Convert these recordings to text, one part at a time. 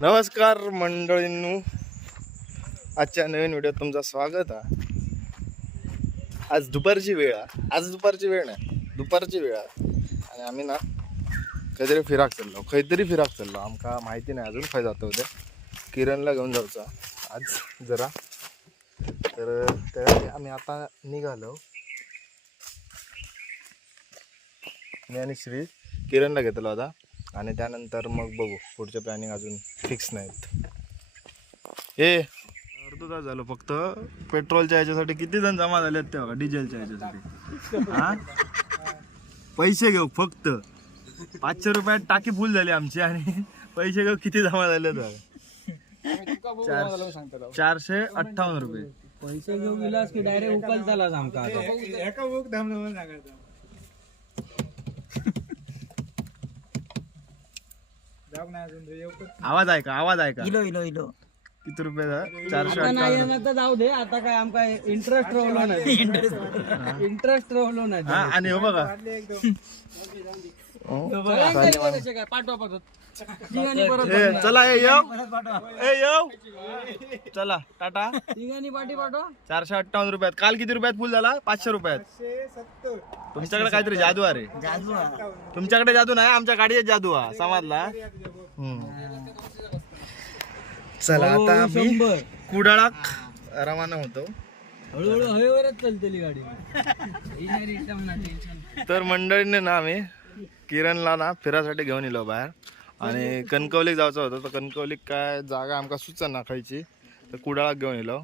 नमस्कार मंडळींनो. आजच्या नवीन व्हिडिओत तुमचं स्वागत आहे. आज दुपारची वेळ आहे. आज दुपारची वेळ नाही. दुपारची वेळ आहे. आणि आम्ही ना काहीतरी फिराक चाललो. काहीतरी फिराक चाललो. आमका माहिती नाही अजून. खंय जातो उद्या? किरणला घेऊन जाऊचा. आज जरा. तर त्यासाठी आम्ही आता निघालो. मी आणि श्री किरणला घेतला होता आणि त्यानंतर मग बघू. पुढचे प्लॅनिंग अजून फिक्स नाहीत. हे अर्धा तास झालं फक्त. पेट्रोलच्या ह्याच्यासाठी किती जण जमा झाले ते बघा डिझेलच्या ह्याच्यासाठी. हा? पैसे घेऊ फक्त. पाचशे रुपयात टाकी फुल झाली आमची आणि पैसे घेऊ किती जमा झाले चारशे अठ्ठावन्न रुपये. पैसे घेऊन गेलास की डायरेक्ट झालास आमका आवाज ऐका आवाज ऐका इलो इलो इलो. किती रुपये? चारशे आता नाही अठ्ठावन्न. येणार तर जाऊ दे. आता काय आमका इंटरेस्ट रोवलो नाही इंटरेस्ट रोवलो नाही हा आणि हो बघा. चला ए येऊ. ए येऊ. चला टाटा. तिघांनी पाठी पाठवा. चारशे अठ्ठावन्न रुपयात. काल किती रुपयात फुल झाला? पाचशे रुपयात. तुमच्याकडे काहीतरी जादू आहे रे. जादू हा. तुमच्याकडे जादू नाही आमच्या गाडीत जादू हा समाजला. चला आता आम्ही कुडाळाक रवाना होतो. हळूहळू हवेवरच चालतेली गाडी. तर मंडळीने ना आम्ही किरणला ना फिरासाठी घेऊन येलो बाहेर. आणि कणकवलीक जायचं होतं तर कणकवलीक काय जागा आमका सुचना खायची तर कुडाळाक घेऊन येलो.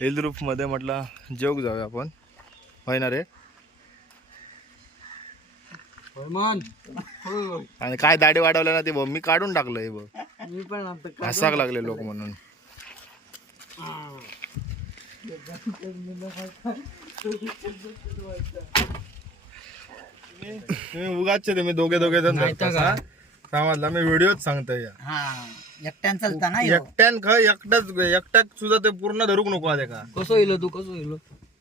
हिलमध्ये म्हटलं जेवक जाऊया आपण. होय ना रे? आणि काय दाढी वाढवल्या ना ते बघ मी काढून टाकलं हे बघ मी पण आता हसाक लागले लोक म्हणून. तुम्ही उगाच तुम्ही दोघे दोघे जण धरता. समजला मी व्हिडिओच सांगतोय या. हा एकट्यान चालता ना ह्यो. एकट्यान खय एकटाच एकट्याक सुद्धा ते पूर्ण धरूक नको आहे का? कसं येलो तू कसं येलो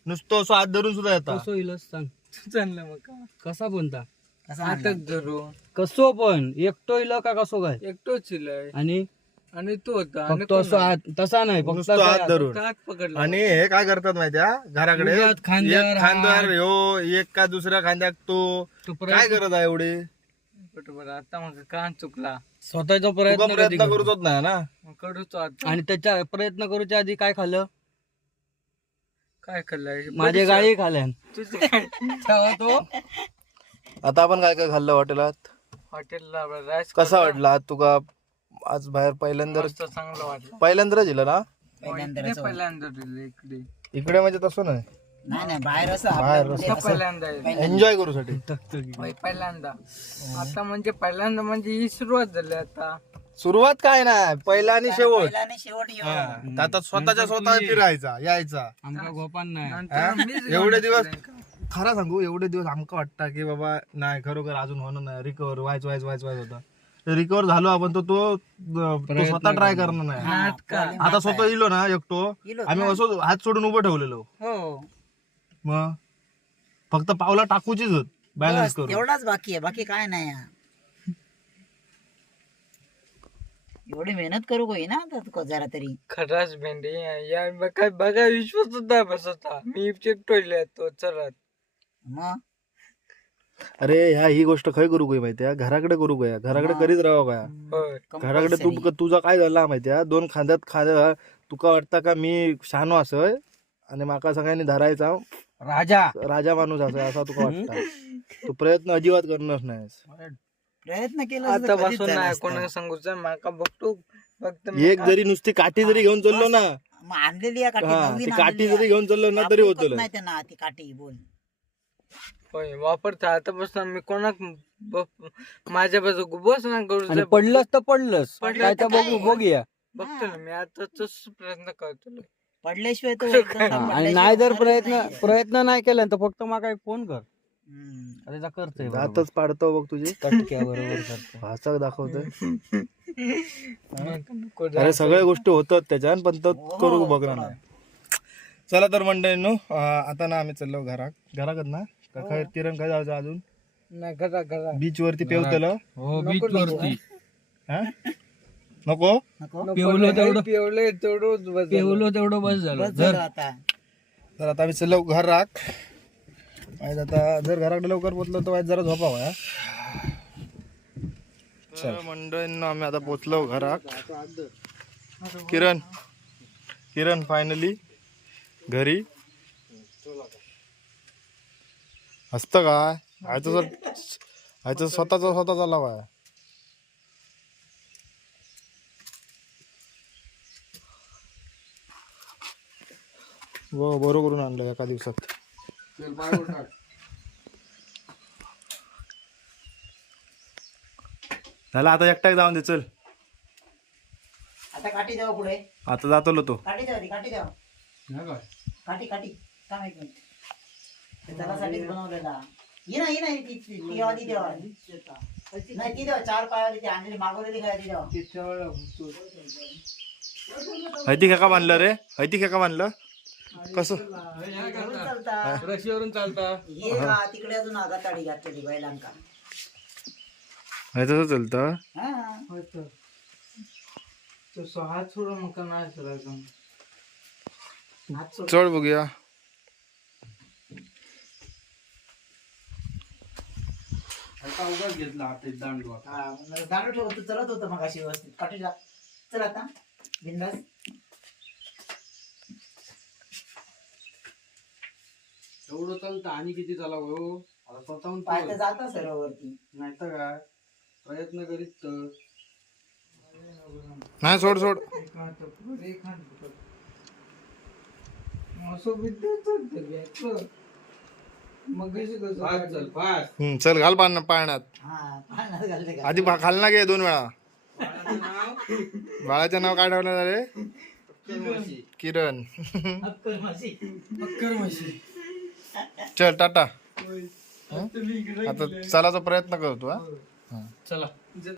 नुसतं असं हात धरून सुद्धा येतात कसं येलो सांग. चाललं मग कसा बनता? कसा म्हणला? कसो पण एकटो इलो का कसो काय? एकटोच चिल्लाय आणि? आणि तो होता फक्त असं हात तसा नाही फक्त नुसतं हात धरून. हात पकडला. आणि हे काय करतात माहित्या घराकडे उगाच खांद्यावर ह्यो एक का दुसऱ्या खांद्याक तो. तो काय करत आहे एवढी? बरोबर आता मग कान चुकला. स्वतःचा तुका प्रयत्न कधी प्रयत्न करू. करूच नाही ना? मग कडूच आता. आणि त्याच्या प्रयत्न करूच्या आधी काय खाल्लं? काय खाल्लाय? माझे गाळी खाल्यान तुझे काय? तेव्हा तो? आता आपण काय काय खाल्लं हॉटेलात? हॉटेलला राईस कसा वाटला? तुका आज बाहेर पहिल्यांदा मस्त चांगलं वाटलं. पहिल्यांदाच दिलं ना? पहिल्यांदा इकडे रसवलं. पहिल्यांदा दिलं इकडे. इकडे म्हणजे तसं नाही. नाही नाही बाहेर असं बाहेर पहिल्यांदा आहे. एन्जॉय करूसाठी होय, पहिल्यांदा. आता म्हणजे पहिल्यांदा म्हणजे ही सुरुवात झाली आता. सुरुवात काय नाही पहिला आणि शेवट. पहिला आणि शेवट ह्यो. हा, आता स्वतःच्या स्वतः फिरायचा यायचा. आमका गोपान नाही? नंतर मीच एवढे दिवस खरं सांगू एवढे दिवस आमका वाटतं की बाबा नाही खरोखर अजून होणार नाही रिकवर व्हायच व्हायच व्हायच व्हायच होता. रिकवर झालो आपण तो तो तो स्वतः ट्राय करणार नाही. आता स्वतः इलो ना एकटो. इलो आम्ही असं हात सोडून उभं ठेवलेलो. हो. मग फक्त पावला टाकूचीच होत बॅलन्स बस, करून. तेवढाच बाकी आहे. बाकी काय नाही हा. एवढी मेहनत करू कोई ना आता तुका जरा तरी. खराच भेंडी या बघा बघा विश्वास नाही बसता मी चिकटोले तो चला. मग? अरे ह्या ही गोष्ट खय करू काय माहितीये? घराकडे करू काय घराकडे करीत काय होय. घराकडे तू तुझा काय झाला माहितीये? दोन खांद्यात खांद्या तुका वाटतं का मी शानो असय आणि माका सगळ्यांनी धरायचा. राजा. राजा माणूस असाय असा तुका वाटतं. तू प्रयत्न अजिबात करणार नाहीस. प्रयत्न केला नाही. कोणाला सांगूचा माका बघतो. फक्त मी एक जरी नुसती काठी जरी घेऊन चाललो ना. आणलेली आहे काठी जरी. घेऊन चाललो ना तरी होत नाही त्यांना ती काठी बोल. होय वापरता आता बसून मी कोणाक ब- माझ्या बाजू बस ना करू आणि पडलंच तर पडलंच पडलं काय तर तर काय? बघू बघूया. बघतो ना मी आता तसं प्रयत्न करतो. पडल्याशिवाय तो हा, आणि पडल्याशिवाय नाही जर होणारच प्रयत्न नाही. प्रयत्न नाही केला तर फक्त माका एक फोन कर. हम्म. त्याचा करतोय दातच पाडतो बघ तुझी. कटक्या बरोबर करतो भाषा दाखवतोय. नको अरे सगळ्या गोष्टी होतात त्याच्यान पण तो हो, करू बघणार नाही. चला तर मंडळींनो अं, आता ना आम्ही चाललो घरात. घराकत ना? का काय किरण काय जायचं अजून? नाही घरा घरा बीच वरती पेवतलं हो बीच वरती. हा? नको? पिवलो तेवढं पिवले तेवढं बस. पिवलो तेवढं बस झालं. बस झालं आता. तर आता आम्ही चलो घर राख. आणि आता जर घराकडे लवकर पोचलो तर वाईट जरा झोपावा चल. मंडळींना आम्ही आता पोचलो घराक किरण. किरण फायनली घरी. असतं काय? आयचं आयचं स्वतःचा स्वतःचा लावा. आहे व बरोबर करून आणलं एका दिवसात. झालं आता एकटा एक जाऊन दे चल. आता काठी द्यावं पुढे. आता जातो तो. काठी द्यावं ती काठी द्यावं काठी काठी. थांब एक मिनिट ते त्यालासाठीच बनवलेला. ये ना ये ना ती ती- नाही ती चार पायावाली ती आणलेली मागवलेली काय ती द्यावा हैती खेका बांधलं रे? हैती खेका बांधलं? कसं? वरून चालता. रशीवरून तिकडे अजून आगाताडी घातलेली बैलांका. हे तसं चलतं? हा. होतं. तो सो हात सोडून नाही हात सोड. चढ बघूया. घेतला हातात दांडवा हा मग दांडू ठेवतो चलत होतं मग अशी व्यवस्थित. काठी जा. चल आता. बिंदास. एवढं चालतं आणि किती चालावं हो? आता स्वतःहून पाय तर जाता सरोवरती नाही तर काय? प्रयत्न करीत तर. नाही सोड सोड. असं घ्यायचं. मग कशी कसं फास्ट चल फास्ट. हम्म, चल घाल पान पाण्यात. हा पाण्यात घालते का आधी बा- खाल ना घे दोन वेळा. बाळाचं नाव? काय ठेवलं रे? किरण. अक्कल माशी. अक्कर म्हशी चल टाटा. हं? आता चालायचा प्रयत्न करतो हा. चला.